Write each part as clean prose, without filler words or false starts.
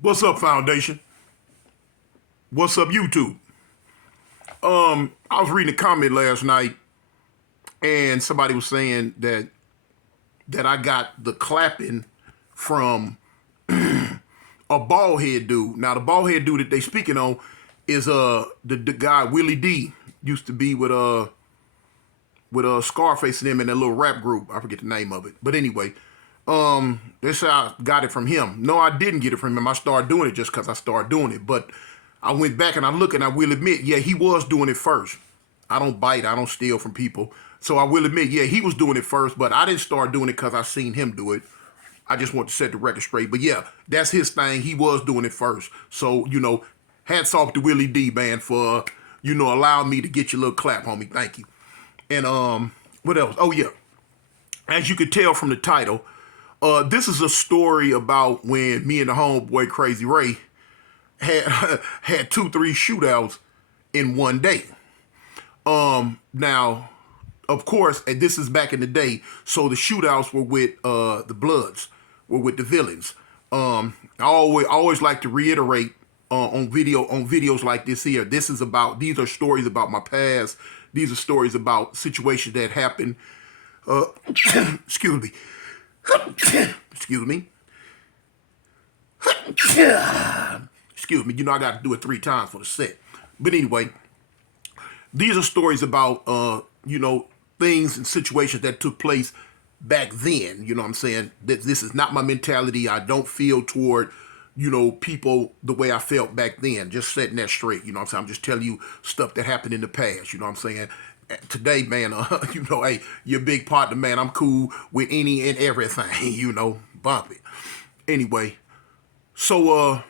What's up, Foundation? What's up, YouTube? I was reading a comment last night, and somebody was saying that I got the clapping from a bald head dude. Now, the bald head dude that they speaking on is the guy Willie D used to be with Scarface and them in that little rap group. I forget the name of it, but anyway, this how I got it from him. No, I didn't get it from him. I started doing it just because I started doing it. But I went back and I look and I will admit, yeah, he was doing it first. I don't bite, I don't steal from people. So I will admit, yeah, he was doing it first, but I didn't start doing it because I seen him do it. I just want to set the record straight. But yeah, that's his thing. He was doing it first. So, hats off to Willie D, man, for, allowing me to get your little clap, homie. Thank you. And what else? Oh yeah. As you could tell from the title, this is a story about when me and the homeboy Crazy Ray had had 2-3 shootouts in one day. Now, of course, and this is back in the day, so the shootouts were with the Bloods, were with the villains. I always like to reiterate on videos like this here. These are stories about my past. These are stories about situations that happened. Excuse me. Excuse me. Excuse me. I got to do it 3 times for the set. But anyway, these are stories about, things and situations that took place back then. You know what I'm saying? This is not my mentality. I don't feel toward, people the way I felt back then. Just setting that straight. You know what I'm saying? I'm just telling you stuff that happened in the past. You know what I'm saying? Today, man, hey, you're a big partner, man. I'm cool with any and everything, bump it. Anyway, so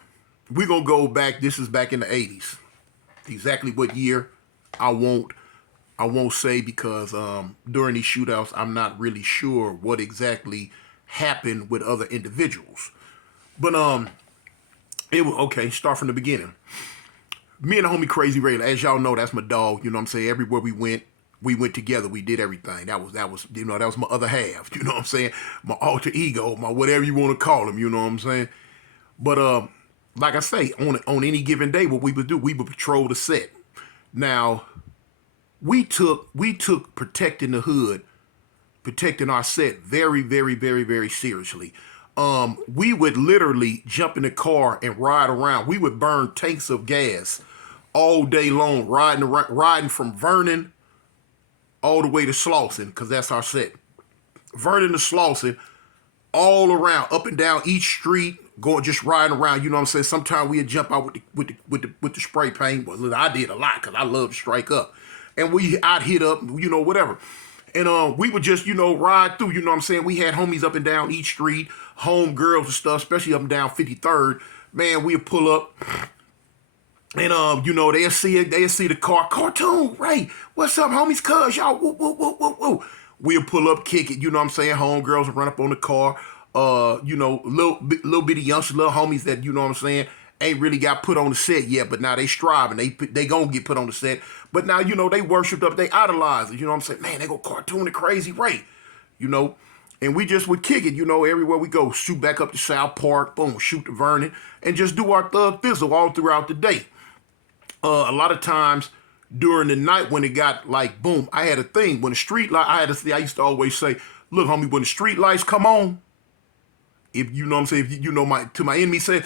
we're going to go back. This is back in the 80s. Exactly what year, I won't say because during these shootouts, I'm not really sure what exactly happened with other individuals. But it was okay. Start from the beginning. Me and the homie Crazy Ray, as y'all know, that's my dog. You know what I'm saying? Everywhere we went together. We did everything. That was that was my other half. You know what I'm saying? My alter ego, my whatever you want to call him. You know what I'm saying? But like I say, on any given day, what we would do, we would patrol the set. Now, we took protecting the hood, protecting our set very, very, very, very seriously. We would literally jump in the car and ride around. We would burn tanks of gas all day long, riding from Vernon all the way to Slauson, because that's our set. Vernon to Slauson, all around, up and down each street, going just riding around. You know what I'm saying? Sometimes we'd jump out with the spray paint. Well, I did a lot because I love to strike up, and I'd hit up, whatever. And we would just, ride through, you know what I'm saying? We had homies up and down each street, home girls and stuff, especially up and down 53rd. Man, we'd pull up. And they'll see the cartoon, right? What's up, homies? Cuz y'all, woo, woo, woo, woo, woo. We'll pull up, kick it, you know what I'm saying? Homegirls will run up on the car. Little bitty youngsters, little homies that, you know what I'm saying, ain't really got put on the set yet, but now they striving. They gonna get put on the set. But now, they worshipped up, they idolized it. You know what I'm saying? Man, they go cartoon the Crazy Ray, And we just would kick it, everywhere we go. Shoot back up to South Park, boom, shoot to Vernon, and just do our thug thizzle all throughout the day. A lot of times during the night when it got like boom, I had a thing when the street light. I used to always say, "Look, homie, when the street lights come on, if you know what I'm saying, if my enemy said,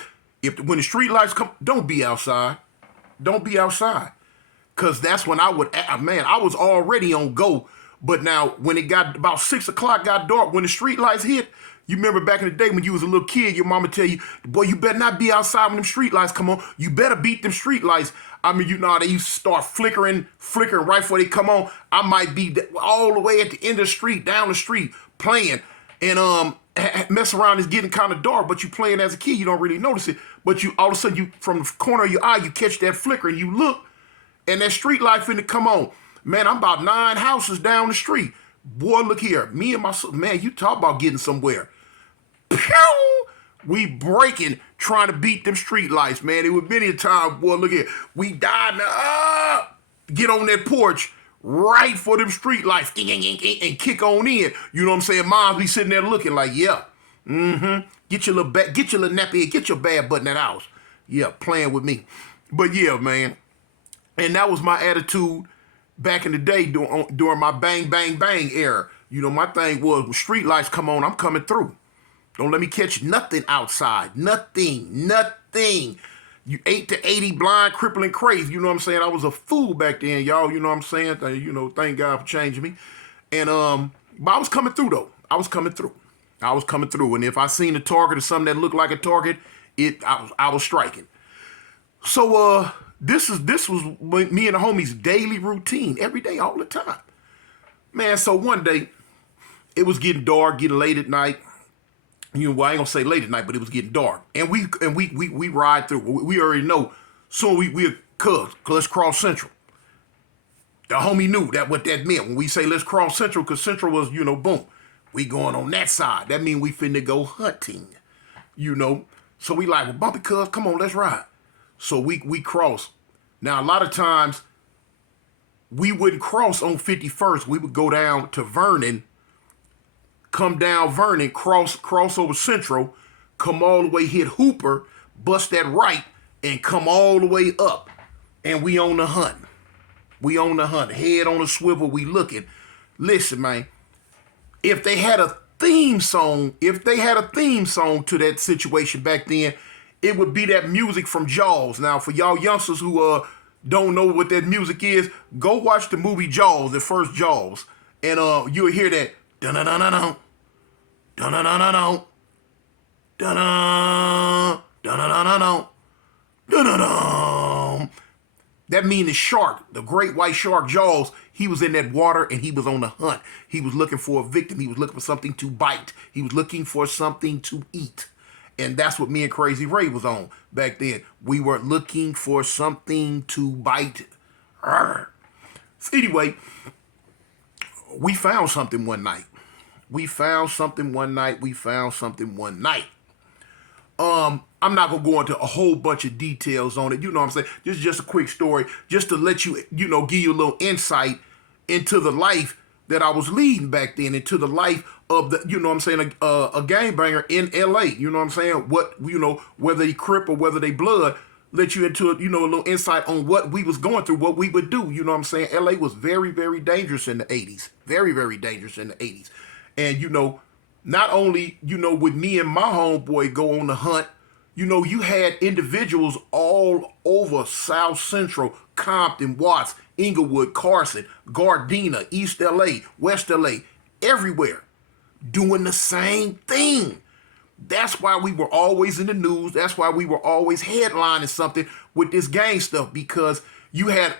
when the street lights come, don't be outside, cause that's when I was already on go. But now when it got about 6 o'clock, got dark, when the street lights hit. You remember back in the day when you was a little kid, your mama tell you, boy, you better not be outside when them street lights come on. You better beat them street lights. I mean, they used to start flickering right before they come on. I might be all the way at the end of the street, down the street, playing. And mess around is getting kind of dark, but you playing as a kid, you don't really notice it. But you all of a sudden, from the corner of your eye, you catch that flicker and you look, and that street light finna come on. Man, I'm about 9 houses down the street. Boy, look here. Me and my son, man, you talk about getting somewhere. Pew! We breaking, trying to beat them street lights, man. It was many a time, boy, look here. We died get on that porch right for them street lights and kick on in. You know what I'm saying? Moms be sitting there looking like, yeah, Get your little get your little nappy, get your bad butt in that house. Yeah, playing with me. But yeah, man. And that was my attitude back in the day during my bang, bang, bang era. You know, my thing was when street lights come on, I'm coming through. Don't let me catch nothing outside. Nothing. You 8 to 80 blind, crippling, crazy. You know what I'm saying? I was a fool back then, y'all. You know what I'm saying? You know, thank God for changing me. And but I was coming through though. I was coming through. And if I seen a target or something that looked like a target, I was striking. So this was me and the homies' daily routine, every day, all the time. Man, so one day it was getting dark, getting late at night. You know, well, I ain't gonna say late at night, but it was getting dark. And we ride through. We already know. So we cuz let's cross Central. The homie knew that what that meant when we say let's cross Central, because Central was, you know, boom. We going on that side. That mean we finna go hunting. You know. So we like, well, Bumpy cuz, come on, let's ride. So we cross. Now a lot of times we wouldn't cross on 51st. We would go down to Vernon, come down Vernon, cross over Central, come all the way, hit Hooper, bust that right, and come all the way up. And we on the hunt. Head on a swivel, we looking. Listen, man, if they had a theme song to that situation back then, it would be that music from Jaws. Now, for y'all youngsters who don't know what that music is, go watch the movie Jaws, the first Jaws, and you'll hear that dun-dun-dun-dun-dun, dun-dun-dun-dun-dun, dun-dun, dun-dun-dun-dun-dun, dun-dun-dun. That means the shark, the great white shark Jaws, he was in that water and he was on the hunt. He was looking for a victim. He was looking for something to bite. He was looking for something to eat. And that's what me and Crazy Ray was on back then. We were looking for something to bite. So anyway, we found something one night. I'm not gonna go into a whole bunch of details on it. You know what I'm saying? This is just a quick story, just to let you, you know, give you a little insight into the life that I was leading back then, into the life of the, you know what I'm saying, a gangbanger in LA. You know what I'm saying? What, you know, whether they Crip or whether they Blood, let you into, you know, a little insight on what we was going through, what we would do. You know what I'm saying? LA was very, very dangerous in the 80s. Very, very dangerous in the 80s. And, you know, not only, you know, with me and my homeboy go on the hunt, you know, you had individuals all over South Central, Compton, Watts, Inglewood, Carson, Gardena, East LA, West LA, everywhere, doing the same thing. That's why we were always in the news. That's why we were always headlining something with this gang stuff, because you had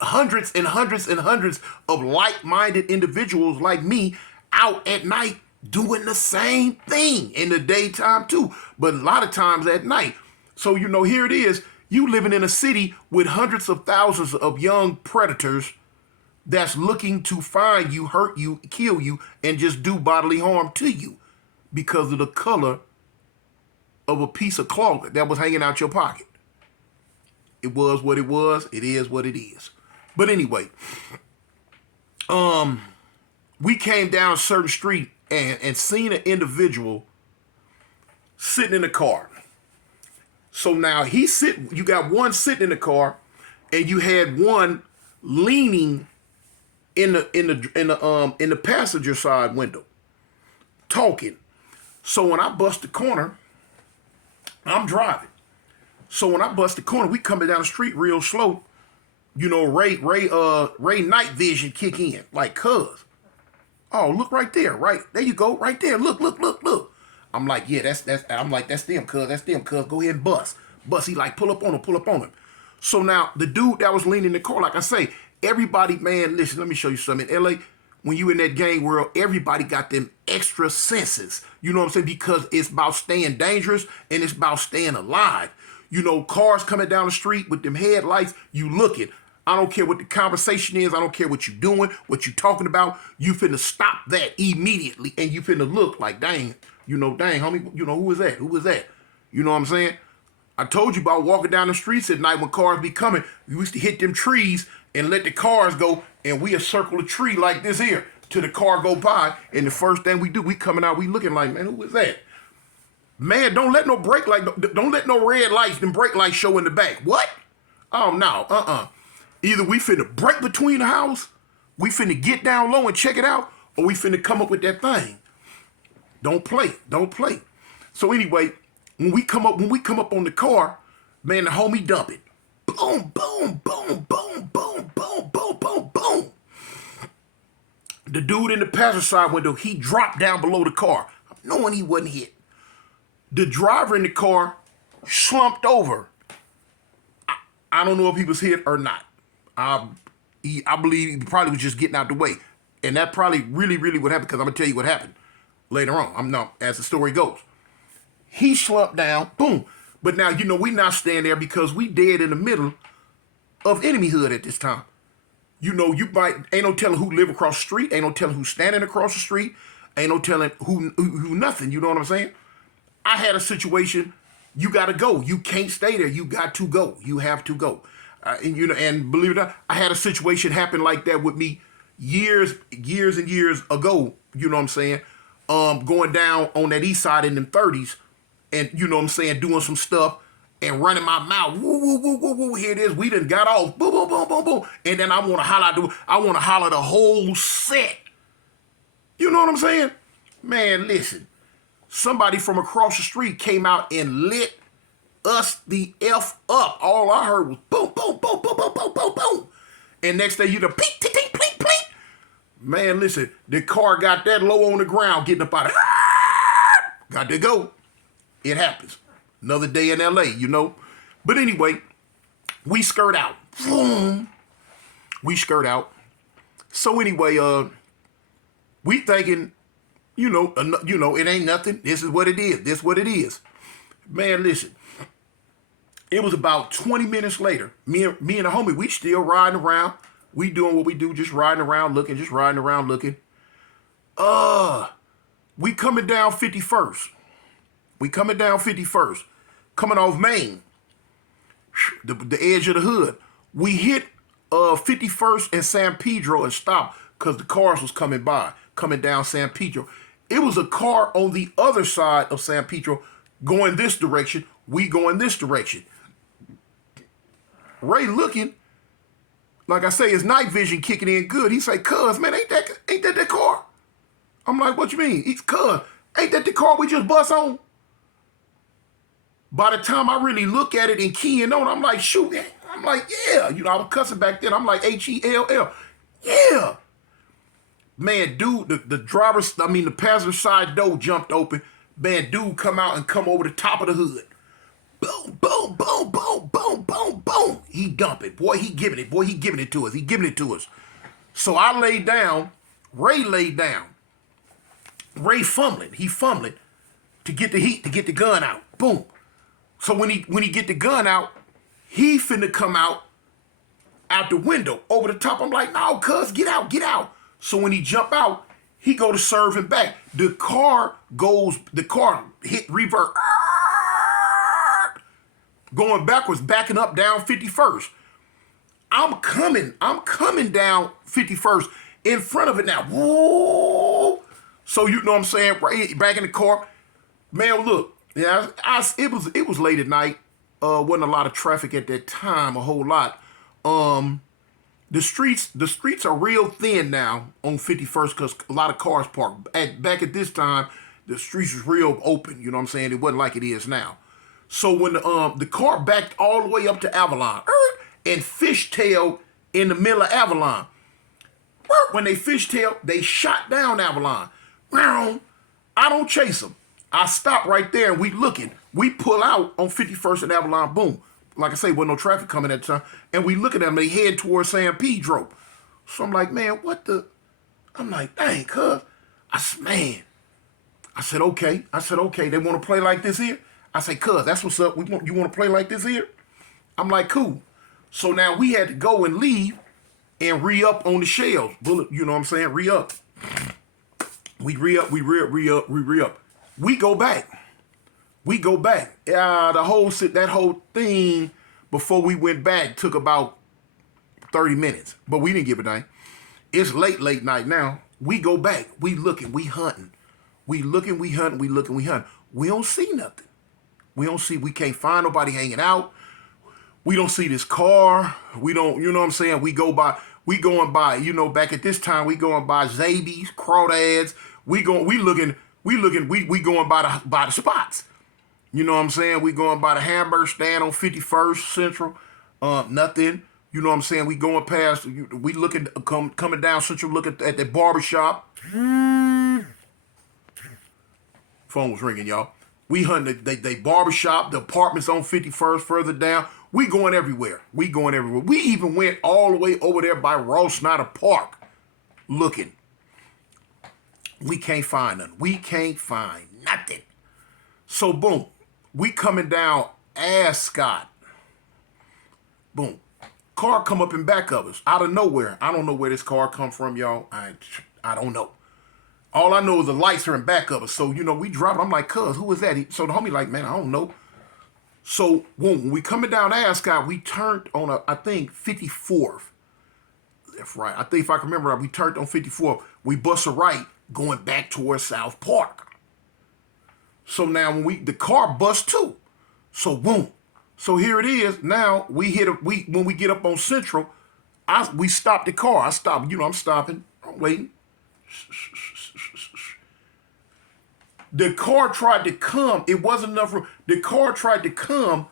hundreds and hundreds and hundreds of like-minded individuals like me out at night doing the same thing, in the daytime too, but a lot of times at night. So, you know, here it is. You living in a city with hundreds of thousands of young predators that's looking to find you, hurt you, kill you, and just do bodily harm to you because of the color of a piece of cloth that was hanging out your pocket. It was what it was. It is what it is. But anyway, we came down a certain street and seen an individual sitting in the car. So now you got one sitting in the car, and you had one leaning in the passenger side window, talking. So when I bust the corner, I'm driving. So when I bust the corner, we coming down the street real slow. You know, Ray night vision kick in, like, cuz. Oh, look right there, right there you go, right there. Look. I'm like, yeah, that's them, cuz. That's them, cuz. Go ahead and bust. He like, pull up on him. So now the dude that was leaning in the car, like I say, everybody, man, listen, let me show you something. In LA, when you in that gang world, everybody got them extra senses. You know what I'm saying? Because it's about staying dangerous and it's about staying alive. You know, cars coming down the street with them headlights, you looking. I don't care what the conversation is. I don't care what you doing, what you talking about. You finna stop that immediately, and you finna look like, dang, homie, you know, who is that? You know what I'm saying? I told you about walking down the streets at night when cars be coming. We used to hit them trees and let the cars go, and we'd circle the tree like this here. till the car go by, and the first thing we do, we coming out, we looking like, man, who was that? Man, don't let no brake light, don't let no red lights and brake lights show in the back. What? Oh, no, Either we finna break between the house, we finna get down low and check it out, or we finna come up with that thing. Don't play. So anyway, when we come up on the car, man, the homie dump it. Boom, boom, boom, boom, boom, boom, boom, boom, boom. The dude in the passenger side window, he dropped down below the car, knowing he wasn't hit. The driver in the car slumped over. I don't know if he was hit or not. I believe he probably was just getting out the way. And that probably really what happened, because I'm going to tell you what happened later on. As the story goes. He slumped down, boom. But now, we not staying there because we dead in the middle of enemy hood at this time. You ain't no telling who live across the street, ain't no telling who's standing across the street, ain't no telling who nothing, you know what I'm saying? I had a situation, you got to go. You can't stay there. You got to go. You have to go. And believe it or not, I had a situation happen like that with me years and years ago, you know what I'm saying? Going down on that east side in them 30s and, you know what I'm saying, doing some stuff and running my mouth. Woo, woo, woo, woo, woo. Here it is. We done got off. Boom, boom, boom, boom, boom. And then I want to holler the whole set. You know what I'm saying? Man, listen. Somebody from across the street came out and lit us the F up. All I heard was boom, boom, boom, boom, boom, boom, boom, boom. And next day you the peek, peek, peek, peek, peek. Man, listen, the car got that low on the ground getting up out of got to go. It happens. Another day in LA, But anyway, we skirt out. Boom. We skirt out. So anyway, we thinking, it ain't nothing. This is what it is. This is what it is. Man, listen. It was about 20 minutes later. Me and the homie, we still riding around. We doing what we do, just riding around looking. We coming down 51st. Coming off Main. The edge of the hood. We hit 51st and San Pedro and stopped because the cars was coming down San Pedro. It was a car on the other side of San Pedro going this direction. We going this direction. Ray looking, like I say, his night vision kicking in good. He say, "Cuz, man, ain't that car?" I'm like, "What you mean?" He's, "Cuz, ain't that the car we just bust on?" By the time I really look at it and keying on, I'm like, shoot. I'm like, yeah. I was cussing back then. I'm like, Hell. Yeah. Man, dude, the passenger side door jumped open. Man, dude come out and come over the top of the hood. Boom, boom, boom, boom, boom, boom, boom. He dump it. Boy, he giving it to us. So I laid down. Ray laid down. Ray fumbling. He fumbling to get the heat, to get the gun out. Boom. So when he get the gun out, he finna come out the window over the top. I'm like, "No, cuz, get out. So when he jump out, he go to serve him back. The car hit revert. Going backwards, backing up down 51st. I'm coming down 51st in front of it now. Whoa. So you know what I'm saying? Right back in the car. Man, look. Yeah, it was late at night. Wasn't a lot of traffic at that time, a whole lot. The streets are real thin now on 51st because a lot of cars parked. Back at this time, the streets was real open. You know what I'm saying? It wasn't like it is now. So when the car backed all the way up to Avalon and fishtailed in the middle of Avalon. When they fishtailed, they shot down Avalon. I don't chase them. I stop right there and we looking. We pull out on 51st and Avalon, boom. Like I say, wasn't no traffic coming at the time. And we look at them, they head towards San Pedro. So I'm like, man, what the? I'm like, dang, cuz. I said, okay. They want to play like this here? I say, cuz, that's what's up. You want to play like this here? I'm like, cool. So now we had to go and leave and re-up on the shells. Bullet, you know what I'm saying? Re-up. We re-up. We go back. That whole thing before we went back took about 30 minutes. But we didn't give a dang. It's late night now. We go back. We looking. We hunting. We looking. We hunting. We looking. We hunting. We don't see nothing. We don't see. We can't find nobody hanging out. We don't see this car. We don't. You know what I'm saying? We go by. We going by. You know, back at this time, we going by Zabies, Crawdads. We going. We looking. We looking. We going by the spots. You know what I'm saying? We going by the hamburger stand on 51st Central. Nothing. You know what I'm saying? We going past. We looking coming down Central. Looking at the barbershop. Phone was ringing, y'all. We hunting the barbershop, the apartments on 51st, further down. We going everywhere. We going everywhere. We even went all the way over there by Ross Snyder Park looking. We can't find nothing. We can't find nothing. So, boom. We coming down Ascot. Boom. Car come up in back of us out of nowhere. I don't know where this car come from, y'all. I don't know. All I know is the lights are in back of us. So, you know, we drop it. I'm like, cuz, who is that? So the homie like, man, I don't know. So when we coming down Ascot, we turned on I think 54th. That's right. I think if I can remember right, we turned on 54th. We bust a right going back towards South Park. So now when the car bust too. So boom. So here it is. Now when we get up on Central, we stop the car. I stop. You know, I'm stopping. I'm waiting. The car tried to come. It wasn't enough room. The car tried to come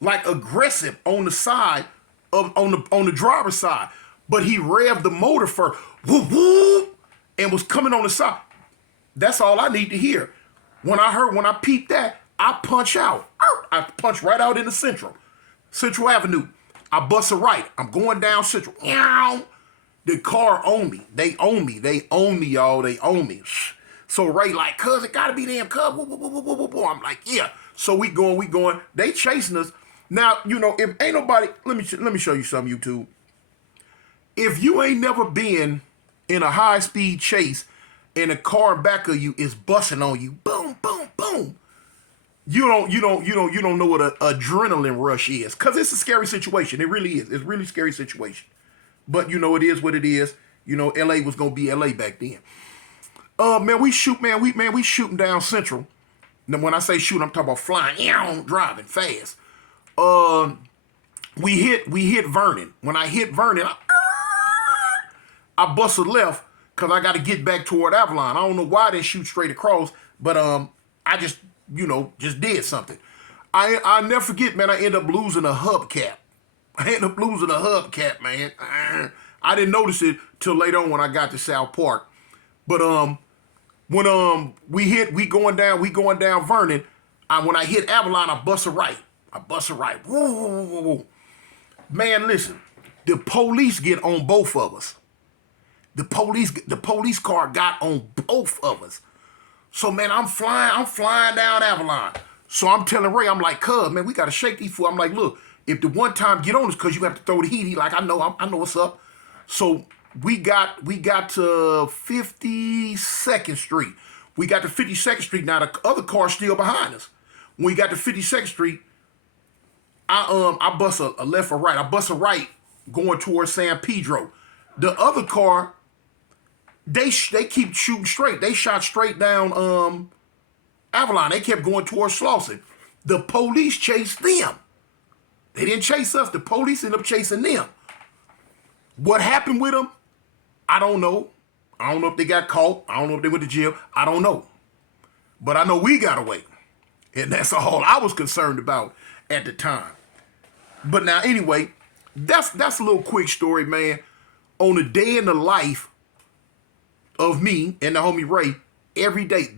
like aggressive on the side on the driver's side, but he revved the motor first, whoop, whoop, and was coming on the side. That's all I need to hear. When I peeped that, I punch out. I punch right out into Central Avenue. I bust a right. I'm going down Central. The car own me. They own me, y'all. They own me. So Ray like, cuz it gotta be them, cuz. I'm like, yeah. So we going. They chasing us. Now, you know, if ain't nobody, let me show you something, YouTube. If you ain't never been in a high speed chase and a car back of you is busting on you, boom, boom, boom. You don't know what an adrenaline rush is, cause it's a scary situation. It really is. It's a really scary situation. But you know, it is what it is. You know, LA was gonna be LA back then. We shooting down Central. Now, when I say shoot, I'm talking about flying, driving fast. We hit Vernon. When I hit Vernon, I bust a left because I got to get back toward Avalon. I don't know why I didn't shoot straight across, but I just did something. I never forget, man. I ended up losing a hubcap. Man. I didn't notice it till later on when I got to South Park. But when we going down Vernon, when I hit Avalon, I bust a right. Woo. Man, listen. The police get on both of us. The police car got on both of us. So man, I'm flying down Avalon. So I'm telling Ray, I'm like, cuz, man, we gotta shake these fools. I'm like, look, if the one time get on us, cause you have to throw the heat. He like, I know what's up. So we got to 52nd Street. We got to 52nd Street. Now the other car's still behind us. When we got to 52nd Street, I bust a left or right. I bust a right going towards San Pedro. The other car, they keep shooting straight. They shot straight down Avalon. They kept going towards Slauson. The police chased them. They didn't chase us. The police ended up chasing them. What happened with them? I don't know. I don't know if they got caught. I don't know if they went to jail. I don't know. But I know we got away. And that's all I was concerned about at the time. But now, anyway, that's a little quick story, man. On a day in the life of me and the homie Ray, every day.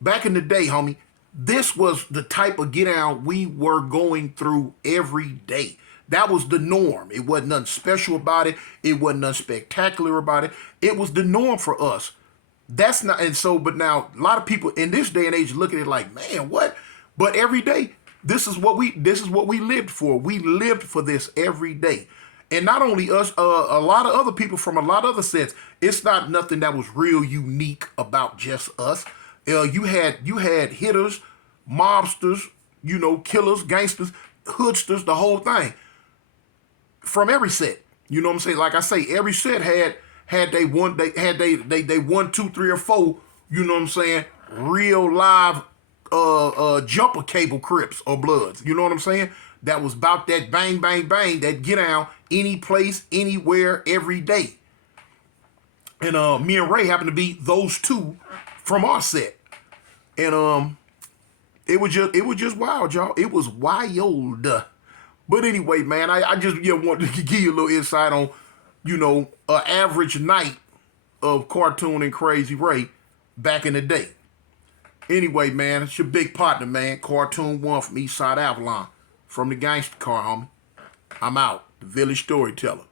Back in the day, homie, this was the type of get down we were going through every day. That was the norm. It wasn't nothing special about it. It wasn't nothing spectacular about it. It was the norm for us. But now a lot of people in this day and age look at it like, man, what? But every day, this is what we lived for. We lived for this every day. And not only us, a lot of other people from a lot of other sets. It's not nothing that was real unique about just us. You had hitters, mobsters, killers, gangsters, hoodsters, the whole thing. From every set. You know what I'm saying? Like I say, every set had they won, they won 2, 3, or 4. You know what I'm saying? Real live jumper cable Crips or Bloods. You know what I'm saying? That was about that bang, bang, bang, that get down any place, anywhere, every day. And me and Ray happened to be those two from our set. And it was just wild, y'all. It was wild. But anyway, man, I just wanted to give you a little insight on, an average night of Cartoon and Crazy Ray back in the day. Anyway, man, it's your big partner, man. Cartoon One from Eastside Avalon. From the Gangster Car, homie. I'm out. The Village Storyteller.